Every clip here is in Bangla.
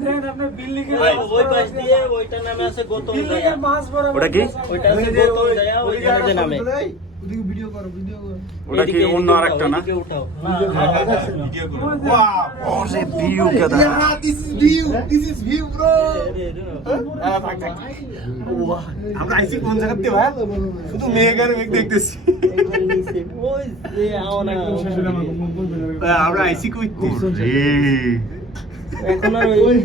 দেখেন আপনার বিল্ডিং এর ওই পাশ দিয়ে ওইটা নামে আছে গৌতম বিল্ডিং জায়গা। এর মাছ বরাবর ওটা কি? ওইটা আছে গৌতম জায়গা, ওইখানে যে নামে। ওদিকে ভিডিও করো ওটা কি এদিকে অন্য উঠাও, আরেকটা না? এদিকে উঠাও। ভিডিও করো ওরে ভিউ কেদা দিস ইজ ভিউ ব্রো আমরা আইসি কোন জায়গাতে ভাই শুধু মেঘের মেঘ দেখতেছি ওই যে আওনা আমরা আইসি কইতে এখন আর ওই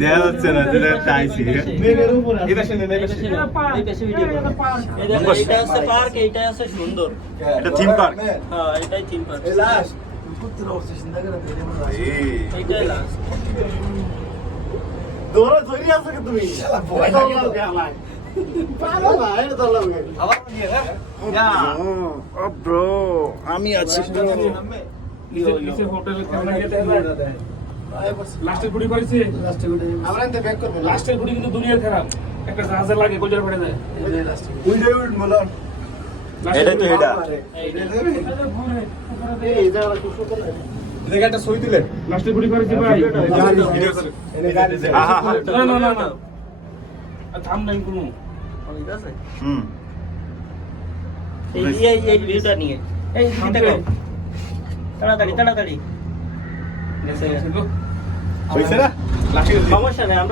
দেয়া হচ্ছে না যেটা একটা আইসি মেঘের উপরে এটা শুনে এটা ছিল, এই পাশে ভিডিও করো। এই দেখো, এইটা আছে পার্ক, এইটা আছে সুন্দর। এটা থিম পার্ক হ্যাঁ, এটাই থিম পার্ক। এইটাই লাস্ট। দৌড়া ধরি আছে কি তুমি ভয় লাগে পারো না এটা তো লাগে আবার নিয়ে না ও ব্রো আমি আছি ব্রো নিচে হোটেলে ক্যামেরা গেতে লাস্টের গুড়ি করেছে আমরা এতে ব্যাক করব লাস্টের গুড়ি কিন্তু দুনিয়ার খারাপ একটা জাহাজের লাগে গোলজার পড়ে যায় উইন্ডো মলন এটাই তো এটা এই জায়গা খুব সুন্দর দেখে একটা ছবি তুলেন লাস্টের গুড়ি করেছে ভাই আহা হা না না না না আর থাম নাই কোনো ঠিক আছে? হুম এই ভিউটা নিয়ে এই দিকে দেখো, তাড়াতাড়ি তাড়াতাড়ি গেছে গেছে গো হইছে না লাস্টে সমস্যা নেই, আমরা